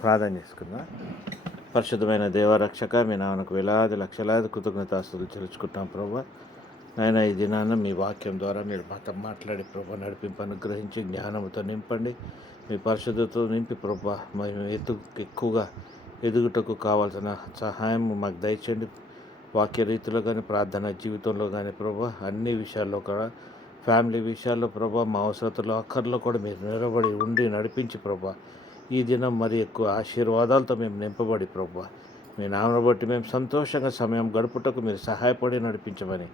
ప్రార్థన చేసుకుందాం. పరిశుద్ధమైన దేవరక్షక, మీ నాన్నకు వేలాది లక్షలాది కృతజ్ఞతాస్తులు చెల్లించుకుంటాం ప్రభా. నాయన, ఈ దినాన మీ వాక్యం ద్వారా మీరు మాతో మాట్లాడి ప్రభా, నడిపింపు అనుగ్రహించి జ్ఞానంతో నింపండి. మీ పరిశుద్ధతో నింపి ప్రభా, మేము ఎక్కువగా ఎదుగుటకు కావాల్సిన సహాయం మాకు దయచేయండి. వాక్య రీతిలో కానీ, ప్రార్థన జీవితంలో కానీ ప్రభా, అన్ని విషయాల్లో కూడా, ఫ్యామిలీ విషయాల్లో ప్రభా, మా అవసరతలో అక్కర్లో కూడా మీరు నిలబడి ఉండి నడిపించి ప్రభా, ఈ దినం మరి ఎక్కువ ఆశీర్వాదాలతో మేము నింపబడి ప్రభా, మీ నామను బట్టి మేము సంతోషంగా సమయం గడుపుటకు మీరు సహాయపడి నడిపించమని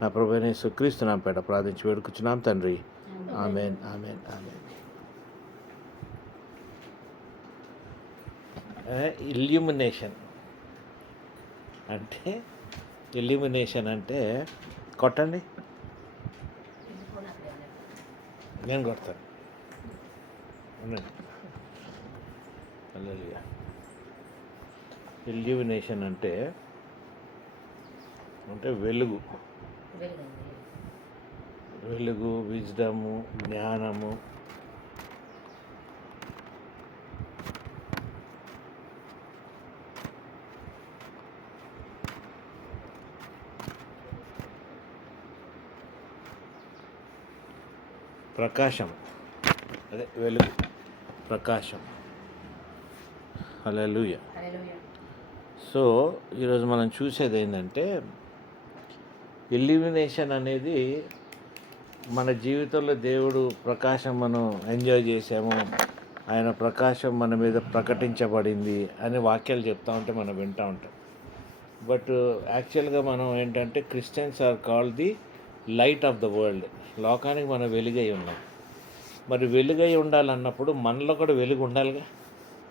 నా ప్రభువైన యేసుక్రీస్తు నామముపేట ప్రార్థించి వేడుకుచున్నాం తండ్రి. ఆమేన్, ఆమేన్, ఆమేన్. ఇల్యూమినేషన్ అంటే కొట్టండి, నేను కొడతాను. ఇల్యూమినేషన్ అంటే వెలుగు, విజ్డము, జ్ఞానము, ప్రకాశం, అదే వెలుగు, ప్రకాశం. హల్లెలూయా. సో ఈరోజు మనం చూసేది ఏంటంటే, ఇల్యూమినేషన్ అనేది మన జీవితంలో దేవుడు ప్రకాశం మనం ఎంజాయ్ చేసాము, ఆయన ప్రకాశం మన మీద ప్రకటించబడింది అని వాక్యాలు చెప్తూ ఉంటే మనం వింటూ ఉంటాం. బట్ యాక్చువల్గా మనం ఏంటంటే, Christians are called the light of the world. లోకానికి మనం వెలుగై ఉన్నాం. మరి వెలుగై ఉండాలన్నప్పుడు మనలో కూడా వెలుగు ఉండాలిగా.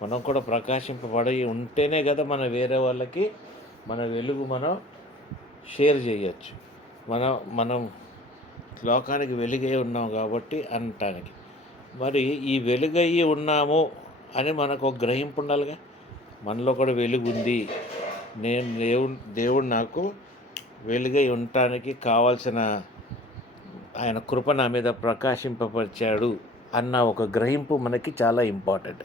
మనం కూడా ప్రకాశింపబడి ఉంటేనే కదా మన వేరే వాళ్ళకి మన వెలుగు మనం షేర్ చేయొచ్చు. మనం లోకానికి వెలుగై ఉన్నాం కాబట్టి అనటానికి. మరి ఈ వెలుగయ్యి ఉన్నాము అని మనకు ఒక గ్రహింపు ఉండాలిగా. మనలో కూడా వెలుగు ఉంది, దేవుడు నాకు వెలుగై ఉండటానికి కావాల్సిన ఆయన కృప నా మీద ప్రకాశింపపరిచాడు అన్న ఒక గ్రహింపు మనకి చాలా ఇంపార్టెంట్.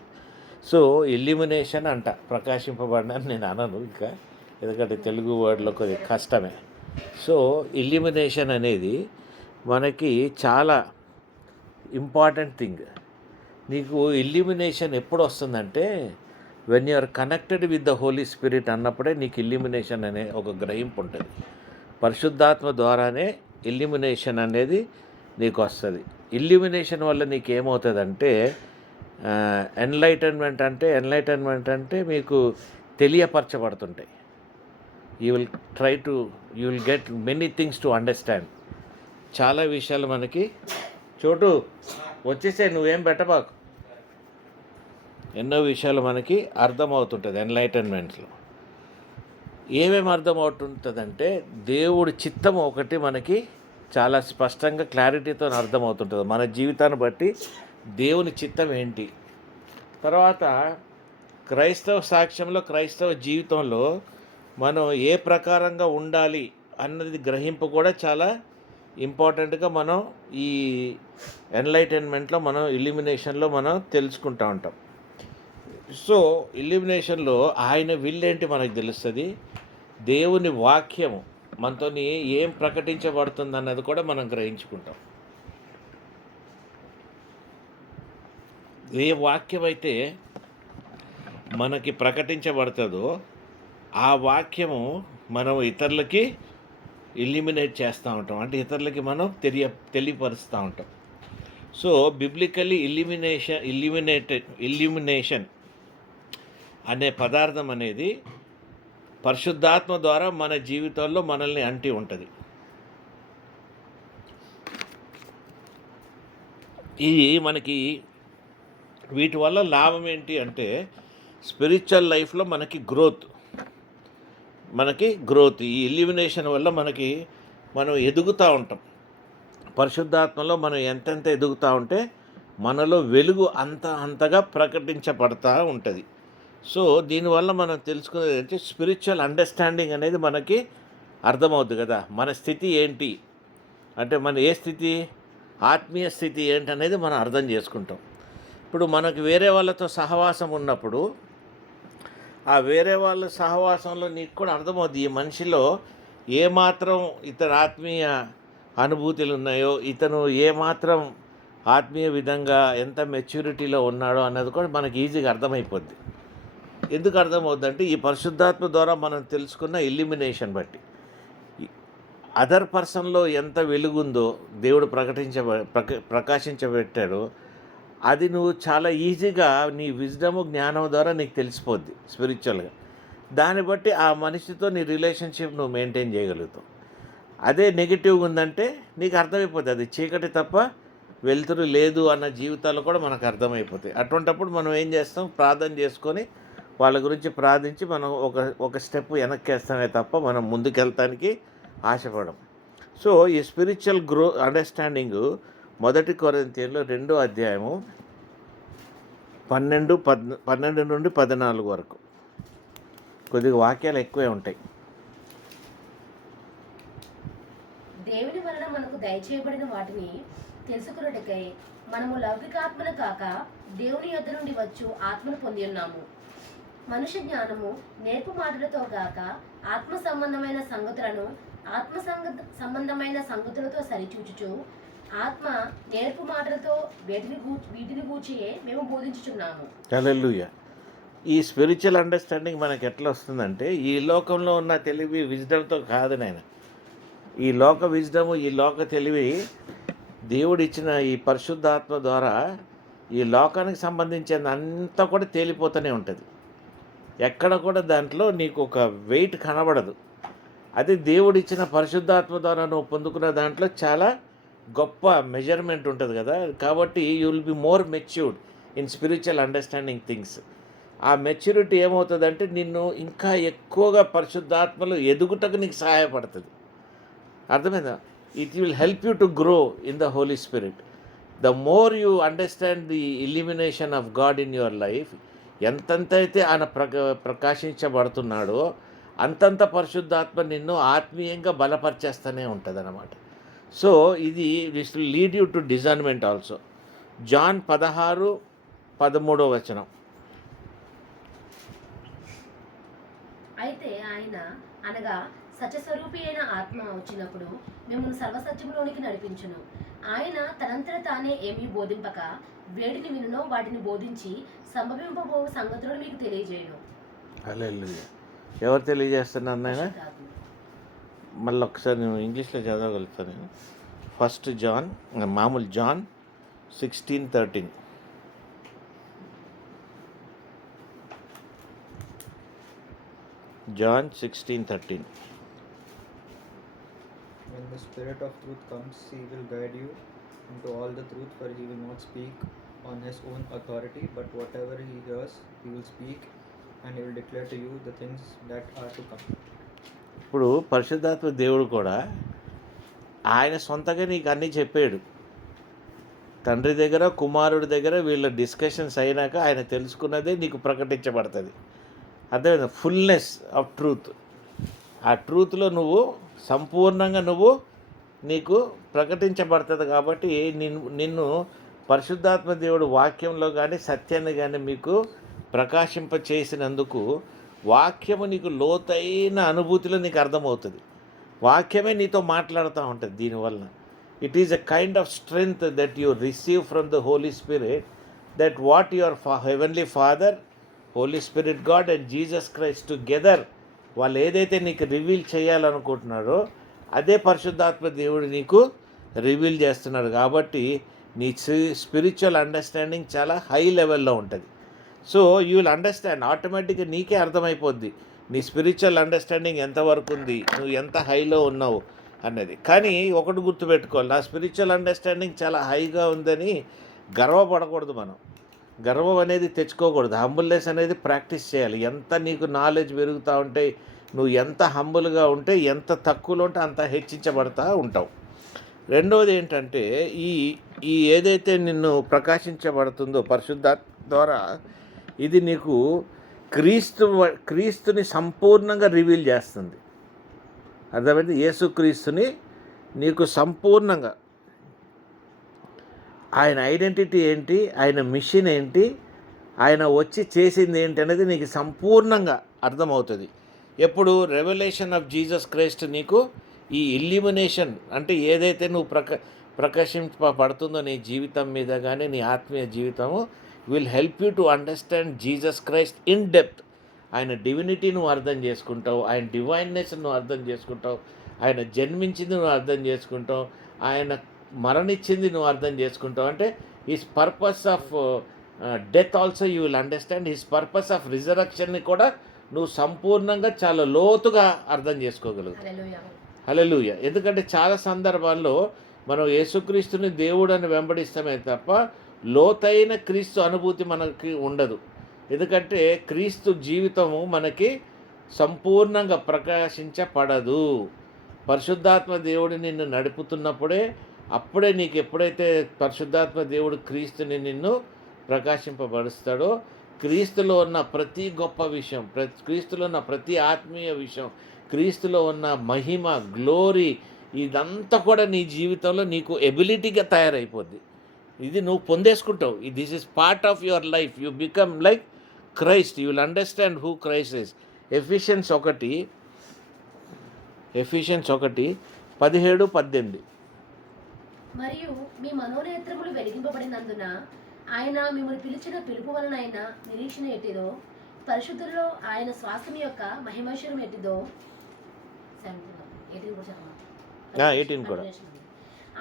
సో ఇల్యూమినేషన్ అంట, ప్రకాశింపబడినని నేను అనను ఇంకా, ఎందుకంటే తెలుగు వర్డ్లో కొద్ది కష్టమే. సో ఇల్యూమినేషన్ అనేది మనకి చాలా ఇంపార్టెంట్ థింగ్. నీకు ఇల్యూమినేషన్ ఎప్పుడు వస్తుందంటే, when you are connected with the Holi spirit అన్నప్పుడే నీకు ఇల్యూమినేషన్ అనే ఒక గ్రహింపు ఉంటుంది. పరిశుద్ధాత్మ ద్వారానే ఇల్యూమినేషన్ అనేది నీకు వస్తుంది. ఇల్యూమినేషన్ వల్ల నీకు ఏమవుతుందంటే, ఎన్లైటన్మెంట్ అంటే మీకు తెలియపరచబడుతుంటాయి. You will get many things to understand. చాలా విషయాలు మనకి వచ్చేసే, నువ్వేం పెట్టబాకు, ఎన్నో విషయాలు మనకి అర్థమవుతుంటుంది ఎన్లైటన్మెంట్స్లో. ఏమేమి అర్థమవుతుంటుందంటే, దేవుడి చిత్తం ఒకటి మనకి చాలా స్పష్టంగా క్లారిటీతో అర్థమవుతుంటుంది. మన జీవితాన్ని బట్టి దేవుని చిత్తం ఏంటి, తర్వాత క్రైస్తవ సాక్ష్యంలో, క్రైస్తవ జీవితంలో మనం ఏ ప్రకారంగా ఉండాలి అన్నది గ్రహింపు కూడా చాలా ఇంపార్టెంట్గా మనం ఈ ఎన్లైటన్మెంట్లో, మనం ఇల్యూమినేషన్లో మనం తెలుసుకుంటూ ఉంటాం. సో ఇల్యూమినేషన్లో ఆయన విల్ ఏంటి మనకు తెలుస్తుంది, దేవుని వాక్యము మనతో ఏం ప్రకటించబడుతుంది అన్నది కూడా మనం గ్రహించుకుంటాం. ఏ వాక్యం అయితే మనకి ప్రకటించబడుతుందో ఆ వాక్యము మనం ఇతరులకి ఇల్యూమినేట్ చేస్తూ ఉంటాం, అంటే ఇతరులకి మనం తెలియపరుస్తూ ఉంటాం. సో బిబ్లికల్లీ ఇల్యూమినేషన్ అనే పదార్థం అనేది పరిశుద్ధాత్మ ద్వారా మన జీవితంలో మనల్ని అంటి ఉంటుంది. ఇది మనకి వీటి వల్ల లాభం ఏంటి అంటే, స్పిరిచువల్ లైఫ్లో మనకి గ్రోత్. ఈ ఇల్యూమినేషన్ వల్ల మనం ఎదుగుతూ ఉంటాం. పరిశుద్ధాత్మలో మనం ఎంతెంత ఎదుగుతూ ఉంటే మనలో వెలుగు అంతగా ప్రకటించబడతా ఉంటుంది. సో దీనివల్ల మనం తెలుసుకునేది ఏంటి, స్పిరిచువల్ అండర్స్టాండింగ్ అనేది మనకి అర్థమవుతుంది కదా. మన స్థితి ఏంటి అంటే, మన ఏ స్థితి, ఆత్మీయ స్థితి ఏంటనేది మనం అర్థం చేసుకుంటాం. ఇప్పుడు మనకు వేరే వాళ్ళతో సహవాసం ఉన్నప్పుడు ఆ వేరే వాళ్ళ సహవాసంలో నీకు కూడా అర్థమవుతుంది ఈ మనిషిలో ఏమాత్రం ఇతర ఆత్మీయ అనుభూతులు ఉన్నాయో, ఇతను ఏమాత్రం ఆత్మీయ విధంగా ఎంత మెచ్యూరిటీలో ఉన్నాడో అన్నది కూడా మనకి ఈజీగా అర్థమైపోద్ది. ఎందుకు అర్థమవుద్దంటే ఈ పరిశుద్ధాత్మ ద్వారా మనం తెలుసుకున్న ఎలిమినేషన్ బట్టి అదర్ పర్సన్లో ఎంత వెలుగుందో దేవుడు ప్రకాశించబెట్టాడో అది నువ్వు చాలా ఈజీగా నీ విజ్డము జ్ఞానం ద్వారా నీకు తెలిసిపోద్ది స్పిరిచువల్గా. దాన్ని బట్టి ఆ మనిషితో నీ రిలేషన్షిప్ నువ్వు మెయింటైన్ చేయగలుగుతావు. అదే నెగిటివ్గా ఉందంటే నీకు అర్థమైపోతుంది అది చీకటి తప్ప వెలుతురు లేదు అన్న జీవితాలు కూడా మనకు అర్థమైపోతాయి. అటువంటప్పుడు మనం ఏం చేస్తాం, ప్రార్థన చేసుకొని వాళ్ళ గురించి ప్రార్థించి మనం ఒక స్టెప్ వెనక్కేస్తామే తప్ప మనం ముందుకెళ్తానికి ఆశపడం. సో ఈ స్పిరిచువల్ అండర్స్టాండింగ్ 1 కొరింథీయులు 2వ అధ్యాయము 12 నుండి 14 వరకు కొద్దిగా వాక్యాలు ఎక్కువే ఉంటాయి. దేవుని వలన మనకు దయచేయబడిన వాటిని తెలుసుకున్నట్టుకై మనము లౌకికాత్మను కాక దేవుని యొద్ద నుండి వచ్చు ఆత్మను పొంది ఉన్నాము. మనుష్య జ్ఞానము నేర్పు మాటలతో గాక ఆత్మ సంబంధమైన సంగతులతో సరిచూచుచు ఆత్మ నేర్పు మాటలతో వీటిని గూర్చియే మేము బోధించుచున్నాము. హల్లెలూయా. ఈ స్పిరిచువల్ అండర్స్టాండింగ్ మనకి ఎట్లా వస్తుందంటే ఈ లోకంలో ఉన్న తెలివి విజ్డమ్తో కాదు నాయన. ఈ లోక విజ్డము, ఈ లోక తెలివి దేవుడు ఇచ్చిన ఈ పరిశుద్ధాత్మ ద్వారా ఈ లోకానికి సంబంధించిన అంతా కూడా తేలిపోతూనే ఉంటుంది. ఎక్కడ కూడా దాంట్లో నీకు ఒక వెయిట్ కనబడదు. అది దేవుడు ఇచ్చిన పరిశుద్ధాత్మ ద్వారా నువ్వు పొందుకున్న దాంట్లో చాలా గొప్ప మెజర్మెంట్ ఉంటుంది కదా. కాబట్టి you will be more matured in spiritual understanding things. ఆ మెచ్యూరిటీ ఏమవుతుందంటే నిన్ను ఇంకా ఎక్కువగా పరిశుద్ధాత్మలో ఎదుగుటకు నీకు సహాయపడుతుంది. అర్థమైందా? It will help you to grow in the Holi Spirit. The more you understand the illumination of God in your life, ఎంతైతే ఆయన ప్రకాశించబడుతున్నాడో అంతంత పరిశుద్ధాత్మ నిన్ను ఆత్మీయంగా బలపరిచేస్తూనే ఉంటుంది అన్నమాట. సో ఇది this will lead you to discernment also. John 16:13 అయితే ఆయన అనగా సత్యస్వరూపి అయిన ఆత్మ వచ్చినప్పుడు మిమ్మల్ని సర్వసత్యములోనికి నడిపించును. ఆయన తనంతట తానే ఏమీ బోధింపక వేడిని వినునో వాటిని బోధించి సంభవింపబో సంగతులను మీకు తెలియజేయను. హల్లెలూయా. ఎవరు తెలియజేస్తున్నారు నాయన? మళ్ళీ ఒకసారి నేను ఇంగ్లీష్లో చదవగలుగుతాను. నేను 1 జాన్ మామూలు John 16:13. John 16:13. When the Spirit of truth comes, he will guide you into all the truth, for he will not speak on his own authority, but whatever he hears, he will speak, and he will declare to you the things that are to come. ఇప్పుడు పరిశుద్ధాత్మ దేవుడు కూడా ఆయన సొంతగా నీకు అన్నీ చెప్పాడు. తండ్రి దగ్గర, కుమారుడి దగ్గర వీళ్ళ డిస్కషన్స్ అయినాక ఆయన తెలుసుకున్నదే నీకు ప్రకటించబడుతుంది. అర్థమైందా? Fullness of truth. ఆ ట్రూత్లో నువ్వు సంపూర్ణంగా నీకు ప్రకటించబడుతుంది. కాబట్టి నిన్ను పరిశుద్ధాత్మ దేవుడు వాక్యంలో కానీ సత్యాన్ని కానీ మీకు ప్రకాశింప చేసినందుకు వాక్యము నీకు లోతైన అనుభూతిలో నీకు అర్థమవుతుంది. వాక్యమే నీతో మాట్లాడుతూ ఉంటుంది. దీనివల్ల it is a kind of strength that you receive from the Holi Spirit, that what your heavenly Father, Holy Spirit God and Jesus Christ together వాళ్ళు ఏదైతే నీకు రివీల్ చేయాలనుకుంటున్నారో అదే పరిశుద్ధాత్మ దేవుడు నీకు రివీల్ చేస్తున్నాడు. కాబట్టి నీ స్పిరిచువల్ అండర్స్టాండింగ్ చాలా హై లెవెల్లో ఉంటుంది. సో యూ విల్ అండర్స్టాండ్, ఆటోమేటిక్గా నీకే అర్థమైపోద్ది నీ స్పిరిచువల్ అండర్స్టాండింగ్ ఎంతవరకు ఉంది, నువ్వు ఎంత హైలో ఉన్నావు అన్నది. కానీ ఒకటి గుర్తుపెట్టుకోవాలి, నా స్పిరిచువల్ అండర్స్టాండింగ్ చాలా హైగా ఉందని గర్వపడకూడదు. మనం గర్వం అనేది తెచ్చుకోకూడదు. హంబుల్నెస్ అనేది ప్రాక్టీస్ చేయాలి. ఎంత నీకు నాలెడ్జ్ పెరుగుతూ ఉంటే, నువ్వు ఎంత హంబుల్గా ఉంటే, ఎంత తక్కువలో ఉంటే అంత హెచ్చించబడతా ఉంటావు. రెండవది ఏంటంటే ఈ ఏదైతే నిన్ను ప్రకాశించబడుతుందో పరిశుద్ధాత్మ ద్వారా, ఇది నీకు క్రీస్తుని సంపూర్ణంగా రివీల్ చేస్తుంది. అర్థమైంది? యేసుక్రీస్తుని నీకు సంపూర్ణంగా ఆయన ఐడెంటిటీ ఏంటి, ఆయన మిషన్ ఏంటి, ఆయన వచ్చి చేసింది ఏంటి అనేది నీకు సంపూర్ణంగా అర్థమవుతుంది. ఎప్పుడు రెవల్యూషన్ ఆఫ్ జీసస్ క్రైస్ట్ నీకు ఈ ఇల్యూమినేషన్ అంటే ఏదైతే నువ్వు ప్రకాశింపబడుతుందో నీ జీవితం మీద కానీ నీ ఆత్మీయ జీవితము will help you to understand Jesus Christ in depth. ఆయన డివినిటీ నువ్వు అర్థం చేసుకుంటావు, ఆయన డివైన్నెస్ నువ్వు అర్థం చేసుకుంటావు, ఆయన జన్మించింది నువ్వు అర్థం చేసుకుంటావు, ఆయన మరణించింది నువ్వు అర్థం చేసుకుంటావు. అంటే his purpose of death also you will understand, his purpose of రిజరక్షన్ని కూడా నువ్వు సంపూర్ణంగా చాలా లోతుగా అర్థం చేసుకోగలుగుతావు. హల్లెలూయా. హల్లెలూయా. ఎందుకంటే చాలా సందర్భాల్లో మనం యేసుక్రీస్తుని దేవుడని వెంబడిస్తామే తప్ప లోతైన క్రీస్తు అనుభూతి మనకి ఉండదు. ఎందుకంటే క్రీస్తు జీవితము మనకి సంపూర్ణంగా ప్రకాశించబడదు. పరిశుద్ధాత్మ దేవుడు నిన్ను నడుపుతున్నప్పుడే, అప్పుడే నీకు ఎప్పుడైతే పరిశుద్ధాత్మ దేవుడు క్రీస్తుని నిన్ను ప్రకాశింపబరుస్తాడో, క్రీస్తులో ఉన్న ప్రతి గొప్ప విషయం, క్రీస్తులో ఉన్న ప్రతి ఆత్మీయ విషయం, క్రీస్తులో ఉన్న మహిమ, గ్లోరీ, ఇదంతా కూడా నీ జీవితంలో నీకు ఎబిలిటీగా తయారైపోద్ది. ఇది నువ్వు పొందేసుకుంటావు. This is part of your life. You become like Christ. You will understand who Christ is. Ephesians 1:17-18. మరియు మీ మనోనేత్రములు వెలిగింపబడినందున ఆయన మిమ్మల్ని పిలిచిన పిలుపు వలన ఆయన నిరీక్షణ ఎట్టిదో, పరిశుద్ధుల్లో ఆయన శ్వాసం యొక్క మహిమైశ్వరం ఎట్టిదో. 18 కూడా.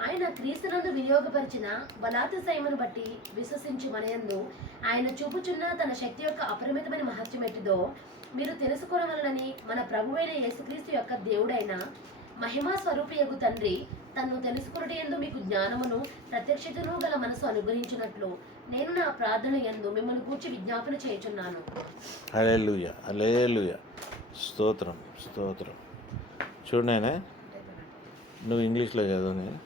ఆయన క్రీస్తునందు వినియోగపరిచిన బలాతిశయమును బట్టి విశ్వసించి మనయందు ఆయన చూపుచున్న తన శక్తి యొక్క అపరిమితమైన మహత్యం ఎట్టిదో మీరు తెలుసుకోవలనని మన ప్రభువైన యేసుక్రీస్తు యొక్క దేవుడైన మహిమా స్వరూపియగు తండ్రి తన్ను తెలుసుకున్నటి యందు మీకు జ్ఞానమును ప్రత్యక్షతను గల మనసు అనుగ్రహించినట్లు నేను నా ప్రార్థన యందు మిమ్మల్ని కూర్చి విజ్ఞాపన చేయుచున్నాను. హల్లెలూయా, హల్లెలూయా. స్తోత్రం, స్తోత్రం. చూడనే నువ్వు ఇంగ్లీష్లో చదువు. నేను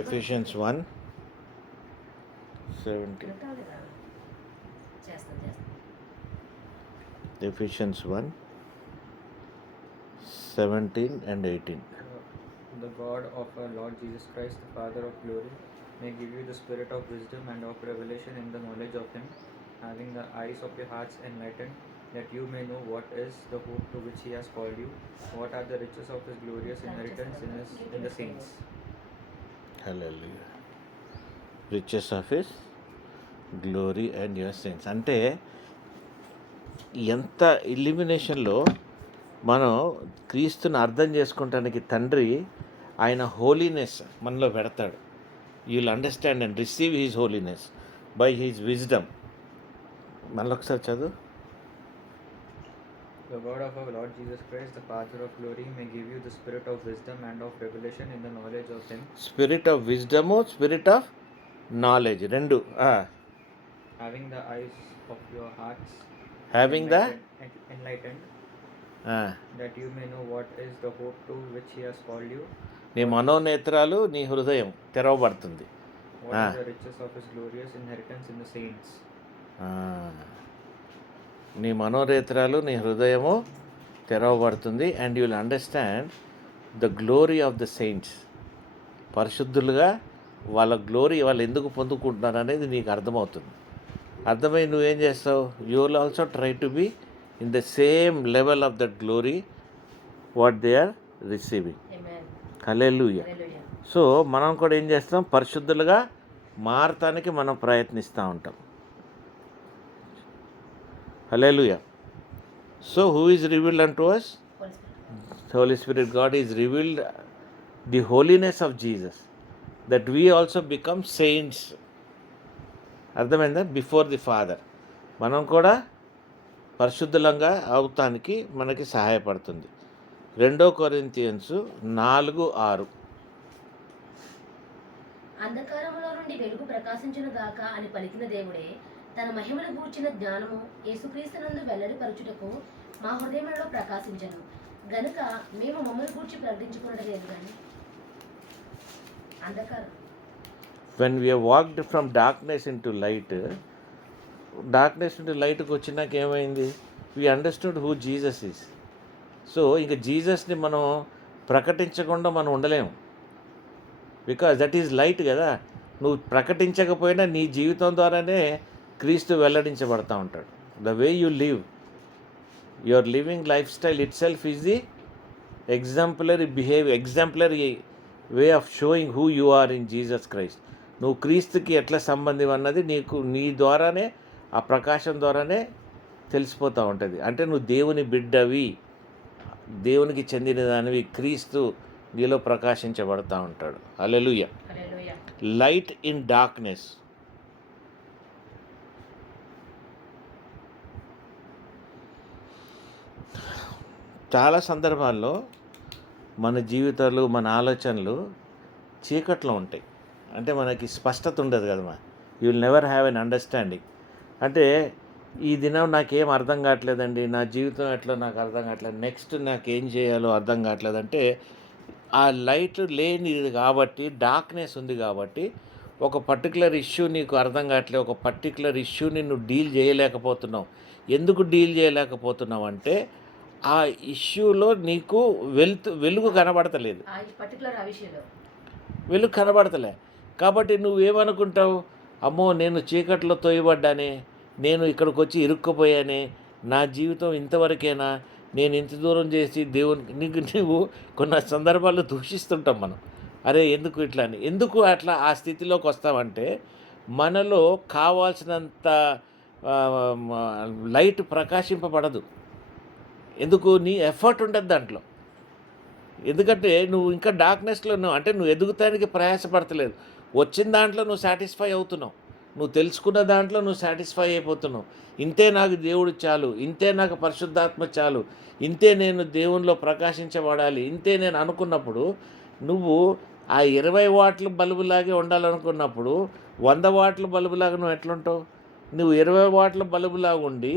Ephesians 1:17. Ephesians 1:17 and 18. The God of our Lord Jesus Christ, the Father of glory, may give you the spirit of wisdom and of revelation in the knowledge of Him, having the eyes of your hearts enlightened, that you may know what is the hope to which He has called you, what are the riches of His glorious inheritance in the saints. Hallelujah. Riches of his glory and your sense. అంటే ఎంత ఇల్యూమినేషన్లో మనం క్రీస్తుని అర్థం చేసుకుంటానికి తండ్రి ఆయన holiness మనలో పెడతాడు. You will understand and receive his holiness by his wisdom. మళ్ళీ ఒకసారి చదువు. The God of our Lord Jesus Christ, the Father of glory, may give you the spirit of wisdom and of revelation in the knowledge of Him. Spirit of wisdom, spirit of knowledge, రెండు. Having the eyes of your hearts having the enlightened, that you may know what is the hope to which He has called you, నీ మనోనేత్రాలు, నీ హృదయం తెరవబడుతుంది. what are the riches of His glorious inheritance in the saints. నీ మనోనేత్రాలు, నీ హృదయము తెరవబడుతుంది. And you will understand the glory of the saints. పరిశుద్ధులుగా వాళ్ళ గ్లోరీ వాళ్ళు ఎందుకు పొందుకుంటున్నారు అనేది నీకు అర్థమవుతుంది. అర్థమై నువ్వేం చేస్తావు? You will also try to be in the same level of that glory what they are receiving. Hallelujah. సో మనం కూడా ఏం చేస్తాం? పరిశుద్ధులుగా మారటానికి మనం ప్రయత్నిస్తూ ఉంటాం. Hallelujah. So who is revealed unto us? Holy Spirit. God is revealed the holiness of Jesus, that we also become saints. అర్థమైందా? బిఫోర్ ది ఫాదర్ మనం కూడా పరిశుద్ధులంగా అవుతానికి మనకి సహాయపడుతుంది. 2 కొరింథియన్స్ 4:6. అంధకారములో నుండి వెలుగు ప్రకాశించును గాక అని పలికిన దేవుడే తన మహిమను గూర్చిన జ్ఞానము యేసుక్రీస్తునందు వెల్లడిపరచుటకు మా హృదయములలో ప్రకాశించను గనుక మేము మమ్మల్ని గూర్చి ప్రకటించుకున్నది లేదు కానీ అంధకారం. When we have walked from darkness into light, darkness నుండి లైట్కి వచ్చినాక ఏమైంది? We understood who Jesus is. So ఇంకా జీసస్ని మనం ప్రకటించకుండా మనం ఉండలేము. బికాజ్ దట్ ఈజ్ లైట్ కదా. నువ్వు ప్రకటించకపోయినా నీ జీవితం ద్వారానే క్రీస్తు వెల్లడించబడతా ఉంటాడు. The way you live, your living life style itself is the exemplary way of showing who you are in Jesus Christ. నువ్వు క్రీస్తుకి ఎట్లా సంబంధం అన్నది నీకు నీ ద్వారానే, ఆ ప్రకాశం ద్వారానే తెలిసిపోతూ ఉంటుంది. అంటే నువ్వు దేవుని బిడ్డవి, దేవునికి చెందిన దానివి, క్రీస్తు నీలో ప్రకాశించబడతా ఉంటాడు. Hallelujah. Hallelujah. Light in darkness. చాలా సందర్భాల్లో మన జీవితాలు, మన ఆలోచనలు చీకట్లో ఉంటాయి. అంటే మనకి స్పష్టత ఉండదు కదమ్మా. You will never have an understanding. అంటే ఈ దినం నాకేం అర్థం కావట్లేదండి, నా జీవితం ఎట్లా నాకు అర్థం కావట్లేదు, నెక్స్ట్ నాకేం చేయాలో అర్థం కావట్లేదు అంటే ఆ లైట్ లేనిది కాబట్టి, డార్క్నెస్ ఉంది కాబట్టి, ఒక పర్టికులర్ ఇష్యూ నీకు అర్థం కావట్లేదు, ఒక పర్టికులర్ ఇష్యూని నువ్వు డీల్ చేయలేకపోతున్నావు. ఎందుకు డీల్ చేయలేకపోతున్నావు అంటే ఆ ఇష్యూలో నీకు వెలుగు కనబడతలేదు, ఆ పర్టికులర్ ఆ విషయంలో వెలుగు కనబడతలే. కాబట్టి నువ్వేమనుకుంటావు, అమ్మో నేను చీకట్లో తోయబడ్డానే, నేను ఇక్కడికి వచ్చి ఇరుక్కుపోయానే, నా జీవితం ఇంతవరకేనా, నేను ఇంత దూరం చేసి దేవునికి నువ్వు కొన్ని సందర్భాల్లో దూషిస్తుంటాం మనం. అరే ఎందుకు ఇట్లా అని. ఎందుకు అట్లా ఆ స్థితిలోకి వస్తామంటే మనలో కావాల్సినంత లైట్ ప్రకాశింపబడదు. ఎందుకు? నీ ఎఫర్ట్ ఉండదు దాంట్లో. ఎందుకంటే నువ్వు ఇంకా డార్క్నెస్లో ఉన్నావు. అంటే నువ్వు ఎదుగుతానికి ప్రయాసపడతలేదు. వచ్చిన దాంట్లో నువ్వు సాటిస్ఫై అవుతున్నావు, నువ్వు తెలుసుకున్న దాంట్లో నువ్వు సాటిస్ఫై అయిపోతున్నావు. ఇంతే నాకు దేవుడు చాలు, ఇంతే నాకు పరిశుద్ధాత్మ చాలు, ఇంతే నేను దేవునిలో ప్రకాశించబడాలి, ఇంతే నేను అనుకున్నప్పుడు, నువ్వు ఆ 20 వాట్ల బల్బులాగే ఉండాలనుకున్నప్పుడు 100 వాట్ల బల్బులాగా నువ్వు ఎట్లుంటావు? నువ్వు 20 వాట్ల బల్బులాగా ఉండి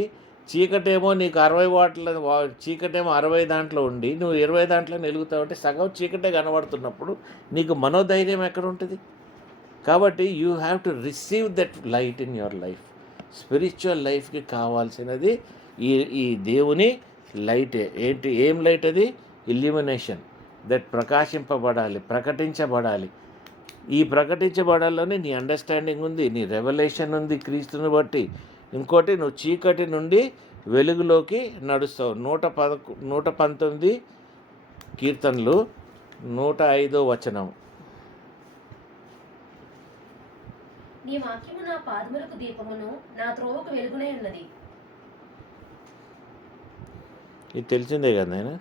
చీకటేమో నీకు 60 వాట్ల చీకటేమో 60 దాంట్లో ఉండి నువ్వు 20 దాంట్లో వెలుగుతావు. అంటే సగం చీకటే కనబడుతున్నప్పుడు నీకు మనోధైర్యం ఎక్కడ ఉంటుంది? కాబట్టి you have to receive that light in your life. Spiritual లైఫ్కి కావాల్సినది ఈ దేవుని లైటే. ఏం లైట్ అది? ఇల్యూమినేషన్. దట్ ప్రకాశింపబడాలి, ప్రకటించబడాలి. ఈ ప్రకటించబడాలని నీ అండర్స్టాండింగ్ ఉంది, నీ రెవల్యూషన్ ఉంది క్రీస్తుని బట్టి. ఇంకోటి, నువ్వు చీకటి నుండి వెలుగులోకి నడుస్తావు. 119 కీర్తనలు 105వ వచనం. నీ వాక్యము నా పాదములకు దీపమును, నా త్రోవకు వెలుగునే ఉన్నది. ఇది తెలిసిందే కదా నేను.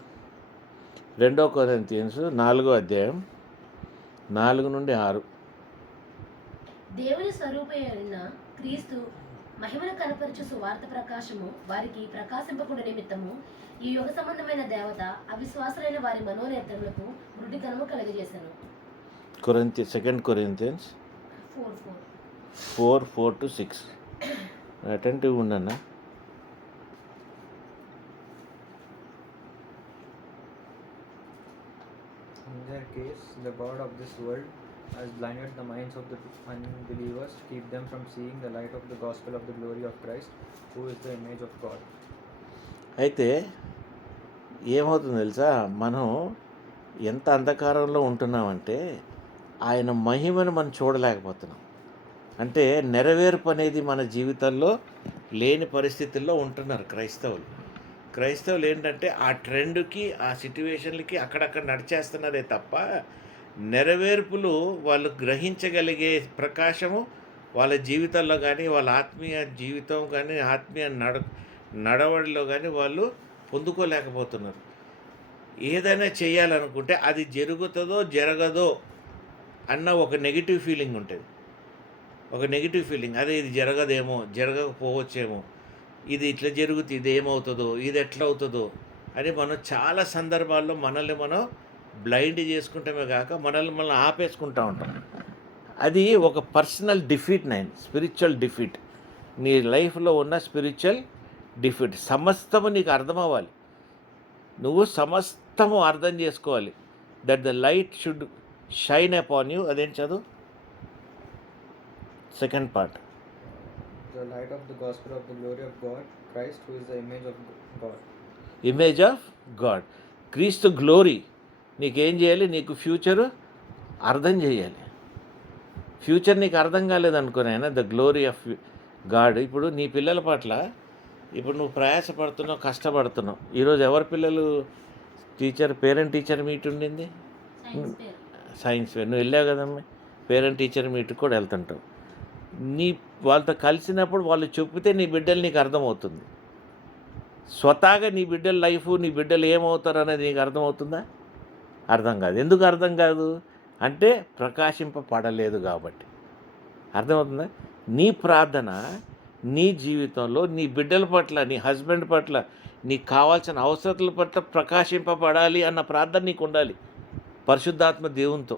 2 కొరింథీయులు 4వ అధ్యాయం 4 నుండి 6. దేవుని స్వరూపమైన క్రీస్తు మహిమను కనపరచు సువార్త ప్రకాశము వారికి ప్రకాశింపకుడు నిమిత్తము ఈ యుగ సంబంధమైన దేవత అవిశ్వాసులైన వారి మనోనేత్రములకు మృడితనము కలుగజేశాను. 2 కొరింథియన్స్ 4:4-6. అటెంటివ్ ఉండన్నా. In their case, the God of this world has blinded the minds of the unbelievers to keep them from seeing the light of the gospel of the glory of Christ, who is the image of God. అయితే ఏమవుతుంది తెలుసా, మనం ఎంత అంధకారంలో ఉంటున్నామంటే ఆయన మహిమను మనం చూడలేకపోతున్నాం. అంటే నెరవేర్పు అనేది మన జీవితాల్లో లేని పరిస్థితుల్లో ఉంటున్నారు క్రైస్తవులు ఏంటంటే ఆ ట్రెండ్కి, ఆ సిట్యువేషన్లకి అక్కడక్కడ నడిచేస్తున్నారే తప్ప నెరవేర్పులు వాళ్ళు గ్రహించగలిగే ప్రకాశము వాళ్ళ జీవితాల్లో కానీ, వాళ్ళ ఆత్మీయ జీవితం కానీ, ఆత్మీయ నడవడిలో కానీ వాళ్ళు పొందుకోలేకపోతున్నారు. ఏదైనా చేయాలనుకుంటే అది జరుగుతుందో జరగదో అన్న ఒక నెగిటివ్ ఫీలింగ్ ఉంటుంది. అదే ఇది జరగదేమో, జరగకపోవచ్చేమో, ఇది ఇట్లా జరుగుతుంది, ఇది ఏమవుతుందో, ఇది ఎట్లా అవుతుందో అని మనం చాలా సందర్భాల్లో మనల్ని మనం బ్లైండ్ చేసుకుంటామే కాక మనల్ని ఆపేసుకుంటూ ఉంటాం. అది ఒక పర్సనల్ డిఫీట్. స్పిరిచువల్ డిఫీట్, నీ లైఫ్లో ఉన్న స్పిరిచువల్ డిఫీట్. సమస్తము నీకు అర్థం అవ్వాలి, నువ్వు సమస్తము అర్థం చేసుకోవాలి. That the light should shine upon you. అదేం చదువు, second part. The light of the gospel of the glory of God, Christ, who is the image of God. Image of God, క్రీస్తు గ్లోరీ. నీకేం చేయాలి? నీకు ఫ్యూచరు అర్థం చేయాలి. Future నీకు అర్థం కాలేదనుకో నాయన, ద గ్లోరీ ఆఫ్ గాడ్. ఇప్పుడు నీ పిల్లల పట్ల ఇప్పుడు నువ్వు ప్రయాసపడుతున్నావు, కష్టపడుతున్నావు. ఈరోజు ఎవరి పిల్లలు పేరెంట్ టీచర్ మీట్ ఉండింది? సైన్స్ పేరు. సైన్స్ ఫేర్ నువ్వు వెళ్ళావు కదమ్మా, పేరెంట్ టీచర్ మీట్కి కూడా వెళ్తుంటావు. నీ వాళ్ళతో కలిసినప్పుడు వాళ్ళు చెప్తే నీ బిడ్డలు నీకు అర్థమవుతుంది. స్వతహాగా నీ బిడ్డల లైఫ్, నీ బిడ్డలు ఏమవుతారు అనేది నీకు అర్థమవుతుందా? అర్థం కాదు. ఎందుకు అర్థం కాదు అంటే ప్రకాశింపబడలేదు కాబట్టి. అర్థమవుతుందా? నీ ప్రార్థన నీ జీవితంలో నీ బిడ్డల పట్ల, నీ హస్బెండ్ పట్ల, నీకు కావాల్సిన అవసరతల పట్ల ప్రకాశింపబడాలి అన్న ప్రార్థన నీకు ఉండాలి పరిశుద్ధాత్మ దేవునితో.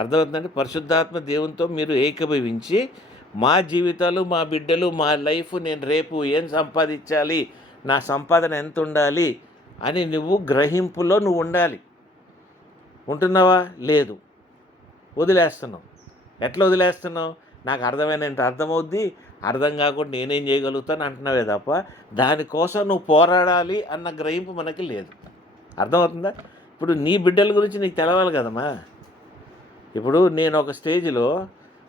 అర్థమవుతుందండి? పరిశుద్ధాత్మ దేవునితో మీరు ఏకీభవించి, మా జీవితాలు, మా బిడ్డలు, మా లైఫ్, నేను రేపు ఏం సంపాదించాలి, నా సంపాదన ఎంత ఉండాలి అని నువ్వు గ్రహింపులో నువ్వు ఉండాలి. ఉంటున్నావా? లేదు, వదిలేస్తున్నావు. ఎట్లా వదిలేస్తున్నావు? నాకు అర్థమైనంత అర్థమవుద్ది, అర్థం కాకుండా నేనేం చేయగలుగుతాను అంటున్నావే తప్ప దానికోసం నువ్వు పోరాడాలి అన్న గ్రహింపు మనకి లేదు. అర్థమవుతుందా? ఇప్పుడు నీ బిడ్డల గురించి నీకు తెలవాలి కదమ్మా. ఇప్పుడు నేను ఒక స్టేజ్లో